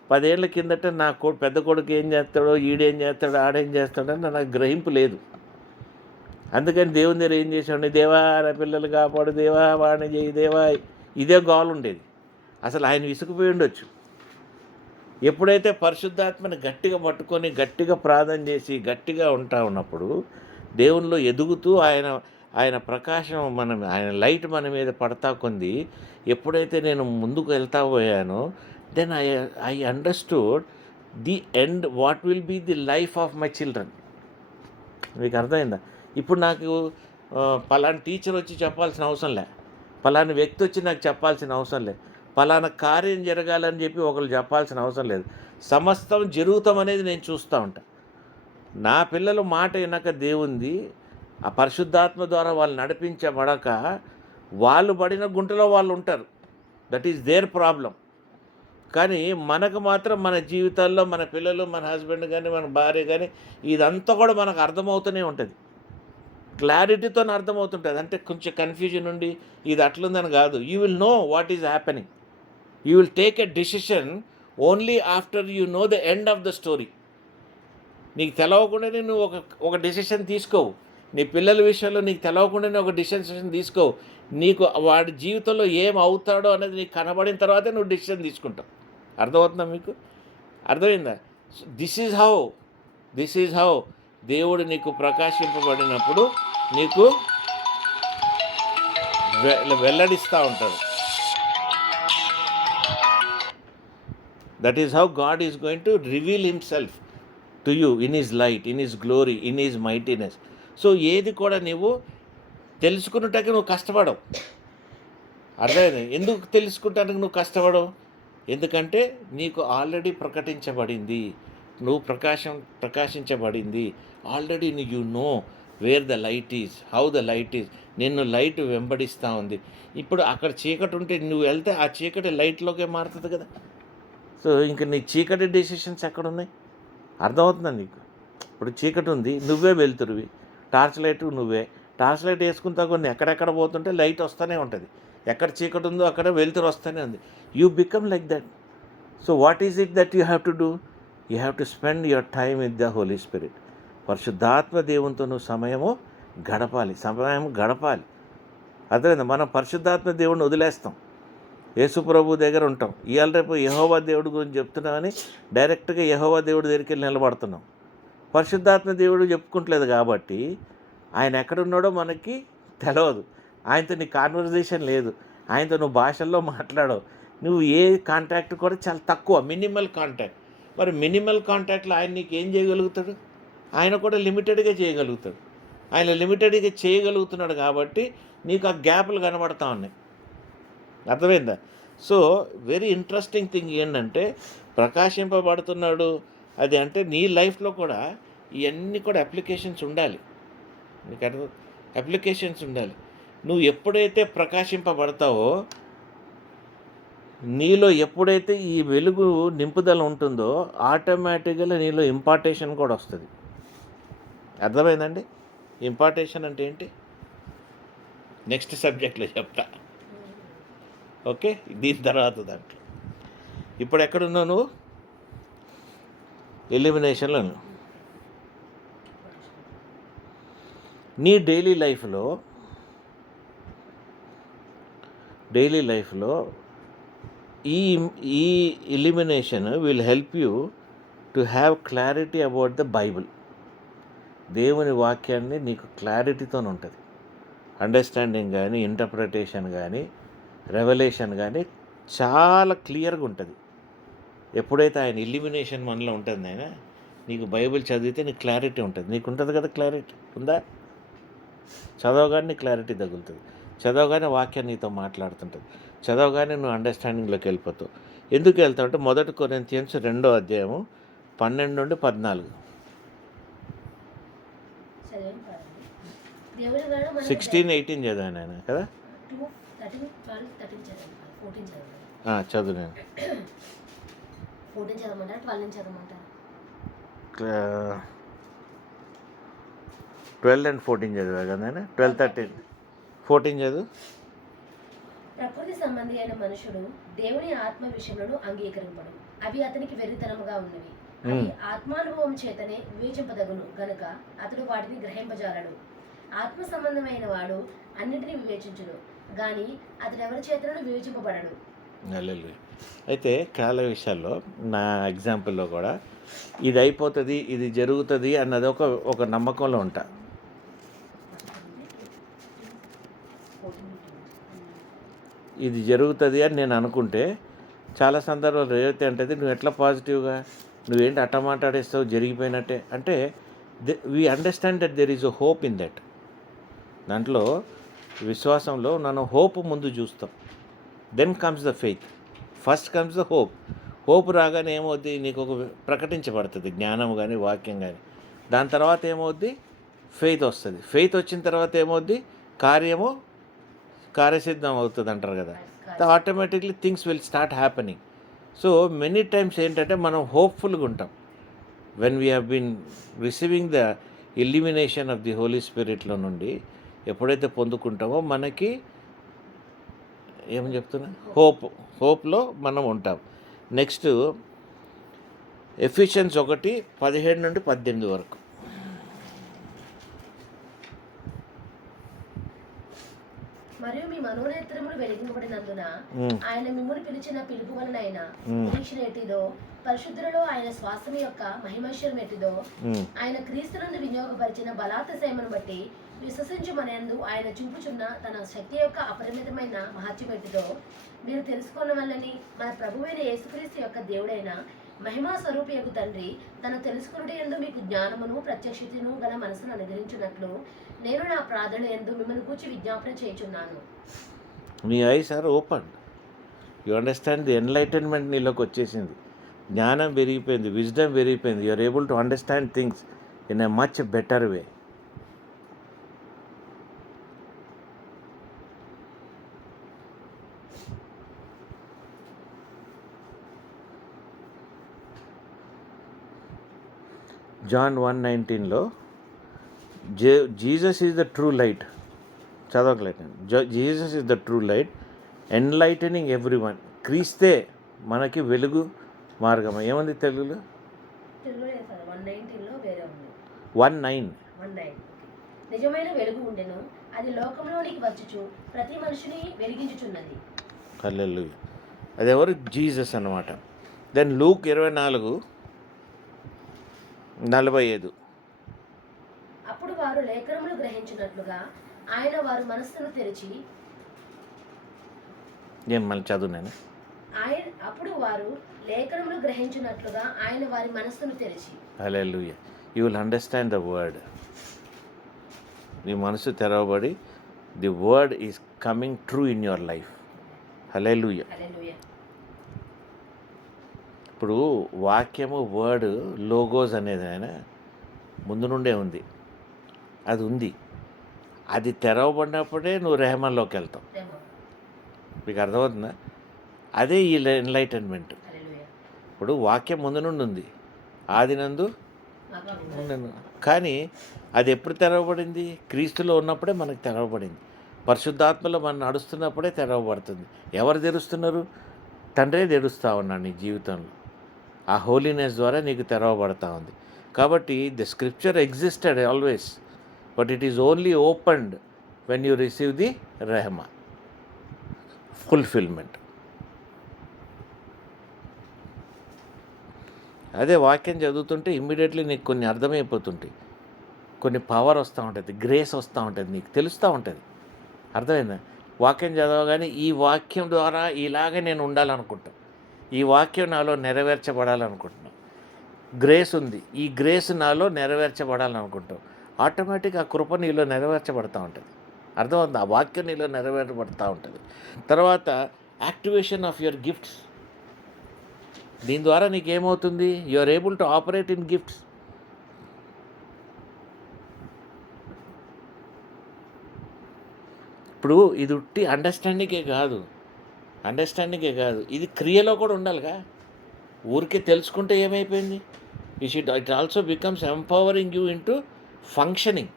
10 ఏళ్ల కిందట నా పెద్ద కొడుకు ఏం చేస్తాడో, ఈడేం చేస్తాడో, ఆడేం చేస్తాడో అని నాకు గ్రహింపు లేదు. అందుకని దేవుని దగ్గర ఏం చేసాడు, దేవా నా పిల్లలు కాపాడు, దేవా వాడిని చేయి, దేవా, ఇదే గోల్ ఉండేది. అసలు ఆయన విసుగుపోయి ఉండొచ్చు. ఎప్పుడైతే పరిశుద్ధాత్మని గట్టిగా పట్టుకొని గట్టిగా ప్రార్థన చేసి గట్టిగా ఉన్నప్పుడు దేవునిలో ఎదుగుతూ ఆయన ప్రకాశం ఆయన లైట్ మన మీద పడతా కొంది, ఎప్పుడైతే నేను ముందుకు వెళ్తా పోయానో, then I understood the end, what will be the life of my children. మీకు అర్థమైందా? ఇప్పుడు నాకు పలానా టీచర్ వచ్చి చెప్పాల్సిన అవసరం లే, పలానా వ్యక్తి వచ్చి నాకు చెప్పాల్సిన అవసరం లేదు, పలానా కార్యం జరగాలని చెప్పి ఒకరు చెప్పాల్సిన అవసరం లేదు. సమస్తం జరుగుతాం అనేది నేను చూస్తూ ఉంటా. నా పిల్లలు మాట వినక దేవుంది ఆ పరిశుద్ధాత్మ ద్వారా వాళ్ళు నడిపించబడక వాళ్ళు పడిన గుంటలో వాళ్ళు ఉంటారు. That is their problem. కానీ మనకు మాత్రం మన జీవితాల్లో మన పిల్లలు, మన హస్బెండ్ కానీ, మన భార్య కానీ, ఇదంతా కూడా మనకు అర్థమవుతూనే ఉంటుంది. క్లారిటీతో అర్థమవుతుంటుంది. అంటే కొంచెం కన్ఫ్యూజన్ ఉండి ఇది అట్లుందని కాదు. You will know what is happening. You will take a decision only after you know the end of the story. నీకు తెలవకుండానే నువ్వు ఒక డిసిషన్ తీసుకోవు. నీ పిల్లల విషయంలో నీకు తెలవకుండానే ఒక డిసిషన్ తీసుకోవు. నీకు వాడి జీవితంలో ఏం అవుతాడో అనేది నీకు కనబడిన తర్వాతే నువ్వు డిసిషన్ తీసుకుంటావు. అర్థమవుతుందా మీకు? అర్థమైందా? దిస్ ఈజ్ హౌ దేవుడు నీకు ప్రకాశింపబడినప్పుడు నీకు వెల్లడిస్తూ ఉంటాడు. That is how God is going to reveal himself to you in his light, in his glory, in his mightiness. So ఏది కూడా నువ్వు తెలుసుకున్నట్టుగా నువ్వు కష్టపడవు. అర్థమైంది? ఎందుకు తెలుసుకుంటానికి నువ్వు కష్టపడవు? ఎందుకంటే నీకు ఆల్రెడీ ప్రకటించబడింది, నువ్వు ప్రకాశించబడింది already. You know where the light is, how the light is. నిన్ను లైట్ వెంబడిస్తూ ఉంది. ఇప్పుడు అక్కడ చీకటి ఉంటే నువ్వు వెళ్తే ఆ చీకటి లైట్లోకే మారుతుంది కదా. సో ఇంక నీ చీకటి డెసిషన్స్ ఎక్కడున్నాయి? అర్థమవుతుందా నీకు? ఇప్పుడు చీకటి ఉంది, నువ్వే వెళ్తురువి, టార్చ్ లైట్ నువ్వే. టార్చ్ లైట్ వేసుకుంటా కొన్ని ఎక్కడెక్కడ పోతుంటే లైట్ వస్తూనే ఉంటుంది. ఎక్కడ చీకటి ఉందో అక్కడ వెలుతురు వస్తూనే ఉంది. You become like that. So what is it that you have to do? You have to spend your time with the Holi Spirit. పరిశుద్ధాత్మ దేవునితో నువ్వు సమయం గడపాలి. అర్థమైందా? మనం పరిశుద్ధాత్మ దేవుడిని వదిలేస్తాం, యేసు ప్రభు దగ్గర ఉంటాం. ఇవాళ రేపు యెహోవా దేవుడి గురించి చెప్తున్నామని డైరెక్ట్గా యెహోవా దేవుడి దగ్గరికి వెళ్ళి నిలబడుతున్నాం. పరిశుద్ధాత్మ దేవుడు చెప్పుకుంటలేదు కాబట్టి ఆయన ఎక్కడున్నాడో మనకి తెలియదు. ఆయనతో నీ కాన్వర్జేషన్ లేదు, ఆయనతో నువ్వు భాషల్లో మాట్లాడవు, నువ్వు ఏ కాంటాక్ట్ కూడా చాలా తక్కువ, మినిమల్ కాంటాక్ట్. మరి మినిమల్ కాంటాక్ట్లో ఆయన నీకు ఏం చేయగలుగుతాడు? ఆయన కూడా లిమిటెడ్గా చేయగలుగుతాడు. ఆయన లిమిటెడ్గా చేయగలుగుతున్నాడు కాబట్టి నీకు ఆ గ్యాప్లు కనబడతా ఉన్నాయి. అర్థమైందా? సో వెరీ ఇంట్రెస్టింగ్ థింగ్ ఏంటంటే ప్రకాశింపబడుతున్నాడు అది అంటే నీ లైఫ్లో కూడా ఇవన్నీ కూడా అప్లికేషన్స్ ఉండాలి. నీకు అర్థం? అప్లికేషన్స్ ఉండాలి. నువ్వు ఎప్పుడైతే ప్రకాశింపబడతావో, నీలో ఎప్పుడైతే ఈ వెలుగు నింపుదల ఉంటుందో ఆటోమేటిక్గా నీలో ఇంపార్టేషన్ కూడా వస్తుంది. అర్థమైందండి? ఇంపార్టేషన్ అంటే ఏంటి నెక్స్ట్ సబ్జెక్ట్లో చెప్తా. ఓకే, దీని తర్వాత దాంట్లో ఇప్పుడు ఎక్కడున్నావు నువ్వు? ఎలిమినేషన్లో ఉన్నావు. నీ డైలీ లైఫ్లో ఈ ఈ elimination will help you to have clarity about the Bible. దేవుని వాక్యాన్ని నీకు క్లారిటీతో ఉంటుంది. అండర్స్టాండింగ్ కానీ, ఇంటర్ప్రిటేషన్ కానీ, రెవల్యూషన్ కానీ చాలా క్లియర్గా ఉంటుంది. ఎప్పుడైతే ఆయన ఎలిమినేషన్ మనలో ఉంటుంది, ఆయన నీకు బైబిల్ చదివితే నీకు క్లారిటీ ఉంటుంది. నీకు ఉంటుంది కదా, క్లారిటీ ఉందా? చదవగానే నీకు క్లారిటీ తగులుతుంది. చదవగానే వాక్యం నీతో మాట్లాడుతుంటుంది. చదవగానే నువ్వు అండర్స్టాండింగ్లోకి వెళ్ళిపోతావు. ఎందుకు వెళ్తావు అంటే 1 కొరింథియన్స్ 2వ అధ్యాయము 12 నుండి 14. చదివాను కాదండి. దేవుని వలన మనకు 16-18 చదివాను ఆయన కదా. 13, 12, 13 చదవండి. 14 చదవండి. చదువు. నేను 14 చదవమంటారా, 12 నుంచి చదవమంటారా? 12 and 14 చదివా కదా నేను. 12, 13, 14 చదువు. ప్రకృతి సంబంధి అయిన మనుషుడు దేవుని ఆత్మ విషయములను అంగీకరింపడు. అవి అతనికి వెర్రితనముగా ఉన్నవి. అవి ఆత్మానుభవం చేతనే వివేచింపదగును గనుక అతడు వాటిని గ్రహింపజాలడు. ఆత్మ సంబంధమైన వాడు అన్నింటినీ వివేచించును, గాని అతడు ఎవరి చేతను వివేచింపబడడు. హల్లెలూయా. అయితే చాలా విషయాల్లో నా ఎగ్జాంపుల్లో కూడా ఇది అయిపోతుంది, ఇది జరుగుతుంది అన్నది ఒక నమ్మకంలో ఉంటా. ఇది జరుగుతుంది అని నేను అనుకుంటే చాలా సందర్భాలు రేవతి అంటది, నువ్వు ఎట్లా పాజిటివ్గా, నువ్వేంటి అట్ట మాట్లాడేస్తావు, జరిగిపోయినట్టే అంటే. We understand that there is a hope in that. దాంట్లో విశ్వాసంలో నన్ను హోప్ ముందు చూస్తాం. Then comes the faith. First comes the hope. Hope రాగానే ఏమవుద్ది, నీకు ఒక ప్రకటించబడుతుంది జ్ఞానం కానీ, వాక్యం కానీ. దాని తర్వాత ఏమవుద్ది, ఫెయిత్ వస్తుంది. ఫెయిత్ వచ్చిన తర్వాత ఏమవుద్ది, కార్యసిద్ధం అవుతుంది అంటారు కదా. Automatically things will start happening. So many times ఏంటంటే మనం హోప్ఫుల్గా ఉంటాం. When we have been receiving the illumination of the holy స్పిరిట్లో నుండి ఎప్పుడైతే పొందుకుంటామో మనకి ఏమని చెప్తున్నా, హోప్లో మనం ఉంటాం. నెక్స్ట్ ఎఫిషియన్స్ 1:17 నుండి 18 వరకు. మరియు మీ మనోనేత్రములు వెలిగింపబడినందున ఆయన మిమ్మును పిలిచిన పిలుపు వలనైన నిరీక్షణ ఎట్టిదో, పరిశుద్ధులలో ఆయన శ్వాసం యొక్క మహిమైశ్వర్యం ఎట్టిదో, ఆయన క్రీస్తునందు వినియోగపరిచిన బలాతిశయమును బట్టి విశ్వసించు మనందు ఆయన చూపుచున్న తన శక్తి యొక్క అపరిమితమైన మహత్యం ఎట్టిదో మీరు తెలుసుకున్న వల్లని మన ప్రభువైన యేసుక్రీస్తు యొక్క దేవుడైన మహిమా స్వరూపియకు తండ్రి తన తెలుసుకున్నటి యందు మీకు జ్ఞానమును ప్రత్యక్షతను గల మనసును అనుగ్రహించున్నట్లు నేను నా ప్రార్థన యందు మిమ్మల్ని కూర్చి విజ్ఞాపన చేయుచున్నాను. మీ eyes are open. You understand the enlightenment నీలోకి వచ్చేసింది. జ్ఞానం పెరిగిపోయింది, విజ్డమ్ పెరిగిపోయింది. You are able to understand things in a much better way. John 1:19లో Jesus is the true light. చదవట్లేదు. Jesus is the true light enlightening every one. క్రీస్తే మనకి వెలుగు మార్గం. ఏముంది తెలుగులో? 119లో వేరే ఉంది. 19 నిజమైన వెలుగు ఉండెను, అది లోకంలోనికి వచ్చుచు ప్రతి మనిషిని వెలిగించుచున్నది. హల్లెలూయా. అది ఎవరు? జీసస్ అన్నమాట. Then Luke 24:45. అప్పుడు వారు లేఖనములు గ్రహించినట్లుగా ఆయన వారి మనస్సును తెరిచి మళ్ళీ చదువు నేను. అప్పుడు వారు లేఖనములు గ్రహించినట్లుగా ఆయన వారి మనస్సును తెరిచి. Hallelujah. You will understand the word. నీ మనసు తెరవబడి the word is coming true in your life. Hallelujah. ఇప్పుడు వాక్యము, వర్డ్, లోగోస్ అనేది ఆయన ముందు నుండే ఉంది. అది ఉంది. అది తెరవబడినప్పుడే నువ్వు రెహమాన్లోకి వెళ్తావు. మీకు అర్థమవుతుందా? అదే ఈ ఎన్లైటన్మెంట్. ఇప్పుడు వాక్యం ముందు నుండి ఉంది, ఆదినందు ఉండెను. కానీ అది ఎప్పుడు తెరవబడింది? క్రీస్తులో ఉన్నప్పుడే మనకు తెరవబడింది. పరిశుద్ధాత్మలో మనం నడుస్తున్నప్పుడే తెరవబడుతుంది. ఎవరు తెరుస్తున్నారు? తండ్రే తెరుస్తూ ఉన్నాడు నీ జీవితంలో. ఆ హోలీనెస్ ద్వారా నీకు తెరవబడతా ఉంది. కాబట్టి the scripture existed always, but it is only opened when you receive the rhema fulfilment. అదే వాక్యం చదువుతుంటే ఇమ్మీడియట్లీ నీకు కొన్ని అర్థమైపోతుంటాయి, కొన్ని పవర్ వస్తూ ఉంటుంది, గ్రేస్ వస్తూ ఉంటుంది, నీకు తెలుస్తూ ఉంటుంది. అర్థమైందా? వాక్యం చదవగానే ఈ వాక్యం ద్వారా ఇలాగే నేను ఉండాలనుకుంటా, ఈ వాక్యం నాలో నెరవేర్చబడాలనుకుంటున్నాను, గ్రేస్ ఉంది, ఈ గ్రేస్ నాలో నెరవేర్చబడాలనుకుంటాం. ఆటోమేటిక్ ఆ కృప నీలో నెరవేర్చబడతా ఉంటుంది. అర్థమవుతుంది? ఆ వాక్యం నీలో నెరవేర్చబడతా ఉంటుంది. తర్వాత యాక్టివేషన్ ఆఫ్ యువర్ గిఫ్ట్స్. దీని ద్వారా నీకేమవుతుంది? You are able to operate in gifts. ఇప్పుడు ఇది ఉట్టి అండర్స్టాండింగే కాదు, ఇది క్రియలో కూడా ఉండాలిగా. ఊరికే తెలుసుకుంటే ఏమైపోయింది? It also becomes empowering you into functioning.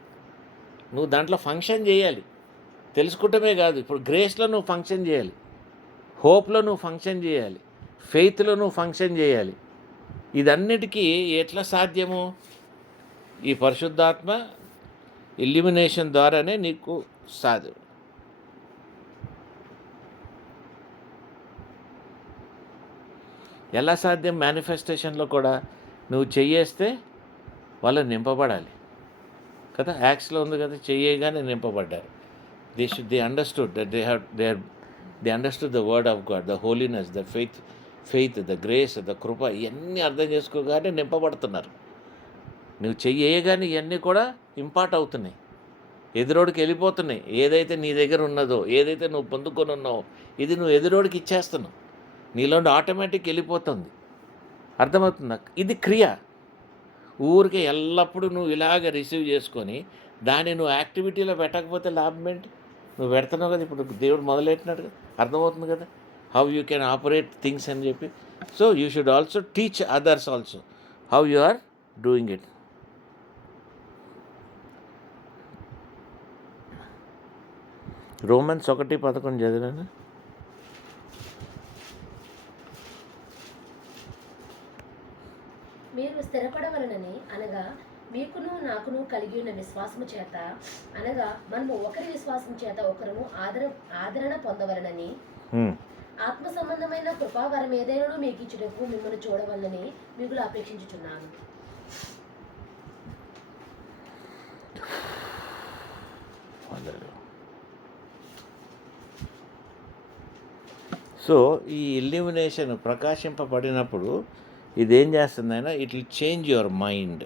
నువ్వు దాంట్లో ఫంక్షన్ చేయాలి, తెలుసుకుంటమే కాదు. ఇప్పుడు గ్రేస్లో నువ్వు ఫంక్షన్ చేయాలి, హోప్లో నువ్వు ఫంక్షన్ చేయాలి, ఫెయిత్లో నువ్వు ఫంక్షన్ చేయాలి. ఇదన్నిటికీ ఎట్లా సాధ్యము? ఈ పరిశుద్ధాత్మ ఇల్యూమినేషన్ ద్వారానే నీకు సాధ్యం. ఎలా సాధ్యం? మేనిఫెస్టేషన్లో కూడా నువ్వు చెయ్యేస్తే వాళ్ళు నింపబడాలి కదా. యాక్స్లో ఉంది కదా, చెయ్యగానే నింపబడ్డారు. They understood that they understood the word of God, the holiness, the faith, the grace, the కృప, ఇవన్నీ అర్థం చేసుకోగానే నింపబడుతున్నారు. నువ్వు చెయ్యగానే ఇవన్నీ కూడా ఇంపార్ట్ అవుతున్నాయి, ఎదురోడికి వెళ్ళిపోతున్నాయి. ఏదైతే నీ దగ్గర ఉన్నదో, ఏదైతే నువ్వు పొందుకొని ఉన్నావో, ఇది నువ్వు ఎదురోడికి ఇచ్చేస్తున్నావు, నీలో ఆటోమేటిక్ వెళ్ళిపోతుంది. అర్థమవుతుందా? ఇది క్రియ. ఊరికే ఎల్లప్పుడూ నువ్వు ఇలాగ రిసీవ్ చేసుకొని దాన్ని నువ్వు యాక్టివిటీలో పెట్టకపోతే లాభం ఏంటి? నువ్వు పెడుతున్నావు కదా, ఇప్పుడు దేవుడు మొదలెట్టినాడు కదా. అర్థమవుతుంది కదా how you can operate things అని చెప్పి. So you should also teach others also how you are doing it. Romans 1:11 చదివాను. మీరు స్థిరపడవలనని, అనగా మీకును నాకును కలిగి ఉన్న విశ్వాసము చేత, అనగా మనము ఒకరి విశ్వాసం చేత ఒకరును ఆదరణ పొందవలనని, ఆత్మ సంబంధమైన కృపావరం ఏదైనా మీకు ఇచ్చుటకు మిమ్మల్ని చూడవలనని మిగులు అపేక్షించుచున్నాను. సో ఈ ఇల్యూమినేషన్ ప్రకాశింపబడినప్పుడు ఇదేం చేస్తుందైనా, it will change your mind,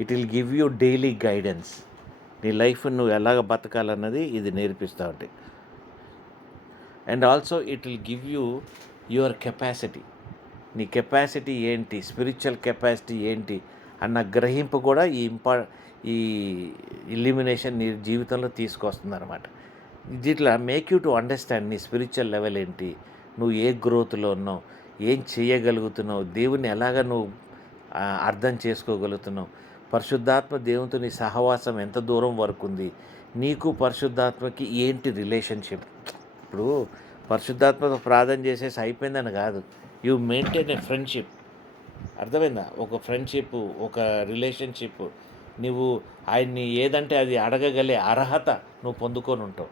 it will give you daily guidance. నీ లైఫ్ నువ్వు ఎలాగ బతకాలన్నది ఇది నేర్పిస్తూ ఉంటాయి. And also it will give you your capacity. నీ కెపాసిటీ ఏంటి, స్పిరిచువల్ కెపాసిటీ ఏంటి అన్న గ్రహింపు కూడా ఈ ఇల్యూమినేషన్ నీ జీవితంలో తీసుకొస్తుంది అనమాట. ఇట్లా మేక్ యూ టు అండర్స్టాండ్ నీ స్పిరిచువల్ లెవెల్ ఏంటి, నువ్వు ఏ గ్రోత్లో ఉన్నావు, ఏం చేయగలుగుతున్నావు, దేవుని ఎలాగ నువ్వు అర్థం చేసుకోగలుగుతున్నావు, పరిశుద్ధాత్మ దేవునితో నీ సహవాసం ఎంత దూరం వరకు ఉంది, నీకు పరిశుద్ధాత్మకి ఏంటి రిలేషన్షిప్. ఇప్పుడు పరిశుద్ధాత్మతో ప్రార్థన చేసేసి అయిపోయిందని కాదు, యూ మెయింటైన్ ఏ ఫ్రెండ్షిప్. అర్థమైందా? ఒక ఫ్రెండ్షిప్, ఒక రిలేషన్షిప్, నువ్వు ఆయన్ని ఏదంటే అది అడగగలే అర్హత నువ్వు పొందుకొని ఉంటావు.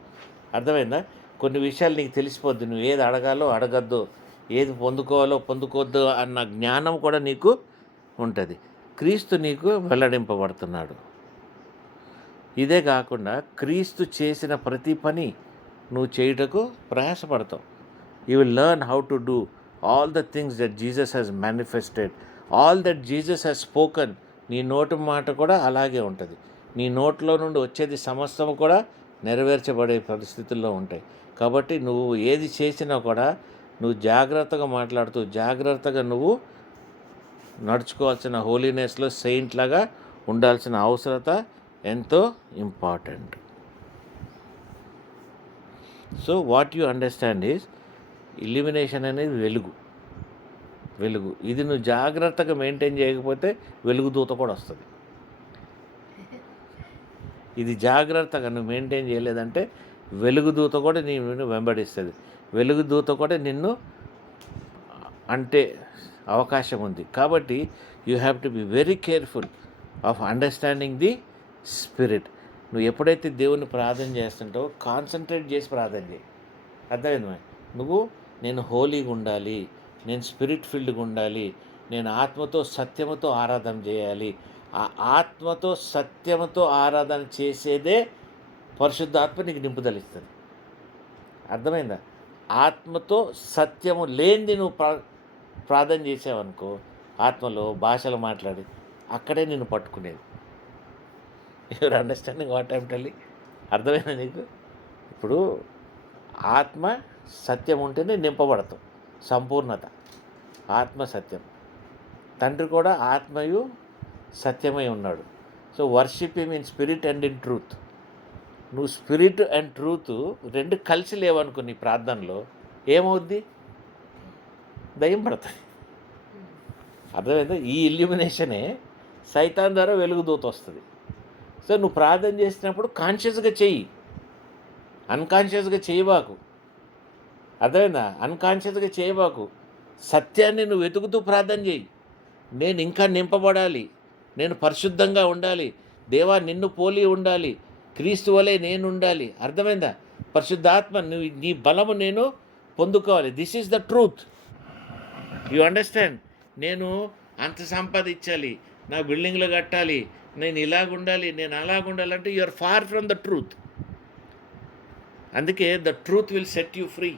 అర్థమైందా? కొన్ని విషయాలు నీకు తెలిసిపోద్ది, నువ్వు ఏది అడగాలో అడగద్దు, ఏది పొందుకోవాలో పొందుకోవద్దు అన్న జ్ఞానం కూడా నీకు ఉంటుంది. క్రీస్తు నీకు వెల్లడింపబడుతున్నాడు. ఇదే కాకుండా క్రీస్తు చేసిన ప్రతి పని నువ్వు చేయుటకు ప్రయాసపడతావు. You will learn how to do all the things that Jesus has manifested, all that Jesus has spoken. నీ నోటి మాట కూడా అలాగే ఉంటుంది. నీ నోట్లో నుండి వచ్చేది సమస్తము కూడా నెరవేర్చబడే పరిస్థితుల్లో ఉంటాయి. కాబట్టి నువ్వు ఏది చేసినా కూడా నువ్వు జాగ్రత్తగా మాట్లాడుతూ జాగ్రత్తగా నువ్వు నడుచుకోవాల్సిన హోలీనెస్లో సెయింట్ లాగా ఉండాల్సిన అవసరత ఎంతో important. So what you understand is illumination అనేది వెలుగు. ఇది నువ్వు జాగ్రత్తగా మెయింటైన్ చేయకపోతే వెలుగు దూత కూడా వస్తుంది. ఇది జాగ్రత్తగా నువ్వు మెయింటైన్ చేయలేదంటే వెలుగుదూత కూడా నిన్ను వెంబడిస్తుంది. వెలుగుదూత కూడా నిన్ను అంటే అవకాశం ఉంది. కాబట్టి you have to be very careful of understanding the spirit. నువ్వు ఎప్పుడైతే దేవుని ప్రార్థన చేస్తుంటావో కాన్సన్ట్రేట్ చేసి ప్రార్థన చేయి. అర్థమైంది? నువ్వు నేను హోలీగా ఉండాలి, నేను స్పిరిట్ ఫీల్డ్గా ఉండాలి, నేను ఆత్మతో సత్యముతో ఆరాధన చేయాలి. ఆ ఆత్మతో సత్యముతో ఆరాధన చేసేదే పరిశుద్ధాత్మ నీకు నింపుదల ఇస్తుంది. అర్థమైందా? ఆత్మతో సత్యము లేనిది నువ్వు ప్రార్థన చేసావనుకో, ఆత్మలో భాషలు మాట్లాడి అక్కడే నిన్ను పట్టుకునేది. Your understanding what I'm telling? అర్థమైనా నీకు? ఇప్పుడు ఆత్మ సత్యం ఉంటేనే నింపబడతాం. సంపూర్ణత ఆత్మ సత్యం. తండ్రి కూడా ఆత్మయు సత్యమై ఉన్నాడు. So worship him in spirit and in truth. నువ్వు స్పిరిట్ అండ్ ట్రూత్ రెండు కలిసి లేవనుకో నీ ప్రార్థనలో ఏమవుద్ది? దయ్యం పడుతుంది. అర్థమైందా? ఈ ఇల్యూమినేషనే సైతాన్ ద్వారా వెలుగుదూత వస్తుంది. సో నువ్వు ప్రార్థన చేసినప్పుడు కాన్షియస్గా చెయ్యి, అన్కాన్షియస్గా చేయబాకు. అర్థమైందా? అన్కాన్షియస్గా చేయబాకు. సత్యాన్ని నువ్వు వెతుకుతూ ప్రార్థన చేయి. నేను ఇంకా నింపబడాలి, నేను పరిశుద్ధంగా ఉండాలి, దేవా నిన్ను పోలి ఉండాలి, క్రీస్తు వలె నేను ఉండాలి. అర్థమైందా? పరిశుద్ధాత్మ నువ్వు నీ బలము నేను పొందుకోవాలి. This is the truth. You understand? నేను అంత సంపాదించాలి, నా బిల్డింగ్లు కట్టాలి, నేను ఇలాగుండాలి, నేను అలాగుండాలంటే you are far from the truth. అందుకే the truth will set you free.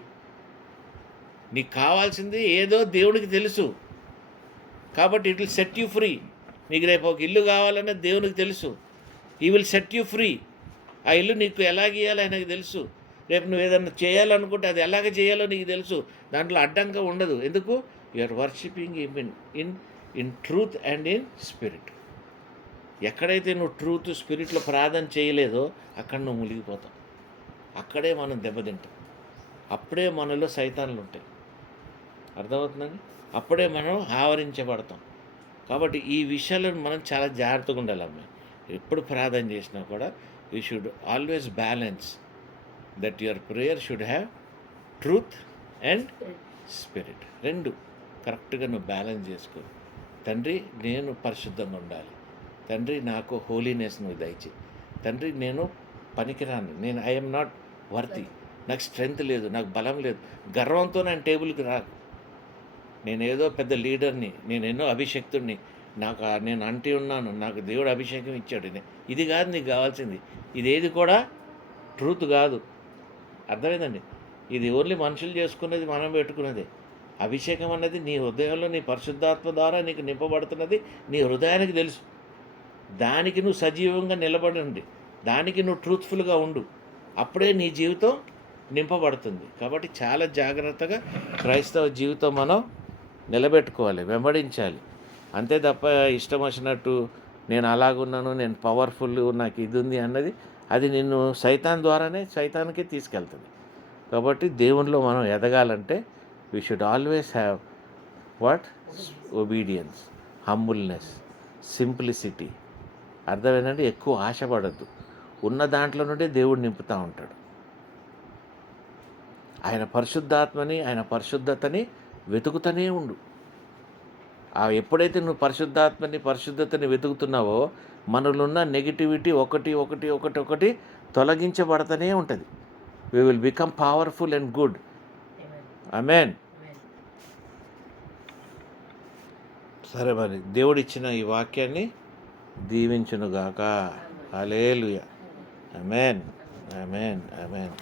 నీకు కావాల్సింది ఏదో దేవుడికి తెలుసు, కాబట్టి it will set you free. నీకు రేపు ఒక ఇల్లు కావాలన్నా దేవునికి తెలుసు. ఈ విల్ సెట్ యూ ఫ్రీ. ఆ ఇల్లు నీకు ఎలాగ ఇవ్వాలో ఆయనకు తెలుసు. రేపు నువ్వు ఏదైనా చేయాలనుకుంటే అది ఎలాగ చేయాలో నీకు తెలుసు. దాంట్లో అడ్డంగా ఉండదు. ఎందుకు? You are worshipping in truth and in spirit. ఎక్కడైతే నువ్వు ట్రూత్ స్పిరిట్లో ప్రార్థన చేయలేదో అక్కడ నువ్వు మునిగిపోతావు. అక్కడే మనం దెబ్బతింటాం. అప్పుడే మనలో సైతాన్లు ఉంటాయి. అర్థమవుతుందండి? అప్పుడే మనం ఆవరించబడతాం. కాబట్టి ఈ విషయాలను మనం చాలా జాగ్రత్తగా ఉండాలి. అమ్మాయి ఎప్పుడు ప్రార్థన చేసినా కూడా you should always balance that your prayer should have truth and spirit. రెండు కరెక్ట్గా నువ్వు బ్యాలెన్స్ చేసుకో. తండ్రి నేను పరిశుద్ధంగా ఉండాలి, తండ్రి నాకు హోలీనెస్ నువ్వు దయచేయి, తండ్రి నేను పనికిరాను, నేను ఐఎమ్ నాట్ వర్తి, నాకు స్ట్రెంగ్త్ లేదు, నాకు బలం లేదు. గర్వంతో నేను టేబుల్కి రాకు. నేనేదో పెద్ద లీడర్ని, నేను ఎన్నో అభిషక్తుడిని, నేను అంటి ఉన్నాను, నాకు దేవుడు అభిషేకం ఇచ్చాడు. ఇది కాదు నీకు కావాల్సింది. ఇదేది కూడా ట్రూత్ కాదు. అర్థమైందండి? ఇది ఓన్లీ మనుషులు చేసుకున్నది, మనం పెట్టుకున్నది. అభిషేకం అన్నది నీ హృదయంలో నీ పరిశుద్ధాత్మ ద్వారా నీకు నింపబడుతున్నది నీ హృదయానికి తెలుసు. దానికి నువ్వు సజీవంగా నిలబడి ఉండి, దానికి నువ్వు ట్రూత్ఫుల్గా ఉండు. అప్పుడే నీ జీవితం నింపబడుతుంది. కాబట్టి చాలా జాగ్రత్తగా క్రైస్తవ జీవితం మనం నిలబెట్టుకోవాలి, వెంబడించాలి. అంతే తప్ప ఇష్టం వచ్చినట్టు నేను అలాగున్నాను, నేను పవర్ఫుల్, నాకు ఇది ఉంది అన్నది అది నిన్ను సైతాన్ ద్వారానే సైతానికే తీసుకెళ్తుంది. కాబట్టి దేవునిలో మనం ఎదగాలంటే we should always have what? Obedience, humbleness, simplicity. అర్థమేనంటే ఎక్కువ ఆశపడద్దు. ఉన్న దాంట్లో నుండి దేవుడు నింపుతూ ఉంటాడు. ఆయన పరిశుద్ధాత్మని, ఆయన పరిశుద్ధతని వెతుకుతూనే ఉండు. ఎప్పుడైతే నువ్వు పరిశుద్ధతని వెతుకుతున్నావో మనలో ఉన్న నెగిటివిటీ ఒకటి తొలగించబడుతూనే ఉంటుంది. We will become powerful and good. Amen. సరే, మరి దేవుడిచ్చిన ఈ వాక్యాన్ని దీవించునుగాక. హల్లెలూయా. ఆమేన్, ఆమేన్, ఆమేన్.